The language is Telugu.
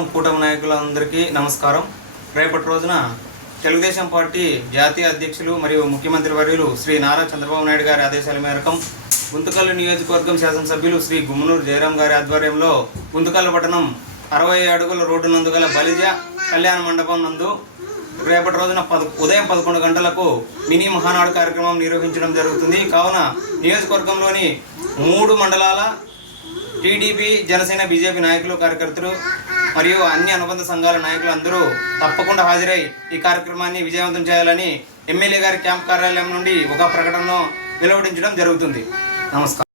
నియోజకవర్గం కూటమి నాయకులందరికీ నమస్కారం. రేపటి రోజున తెలుగుదేశం పార్టీ జాతీయ అధ్యక్షులు మరియు ముఖ్యమంత్రి వర్యులు శ్రీ నారా చంద్రబాబు నాయుడు గారి ఆదేశాల మేరకు గుంతకల్లు నియోజకవర్గం శాసనసభ్యులు శ్రీ గుమ్మనూరు జయరాం గారి ఆధ్వర్యంలో గుంతకల్లు పట్టణం 60 అడుగుల రోడ్డు నందు గల బలిజ కళ్యాణ మండపం నందు రేపటి రోజున ఉదయం 11 గంటలకు మినీ మహానాడు కార్యక్రమం నిర్వహించడం జరుగుతుంది. కావున నియోజకవర్గంలోని 3 మండలాల టీడీపీ, జనసేన, బీజేపీ నాయకులు, కార్యకర్తలు మరియు అన్ని అనుబంధ సంఘాల నాయకులు అందరూ తప్పకుండా హాజరై ఈ కార్యక్రమాన్ని విజయవంతం చేయాలని ఎమ్మెల్యే గారి క్యాంప్ కార్యాలయం నుండి ఒక ప్రకటనను వెలువడించడం జరుగుతుంది. నమస్కారం.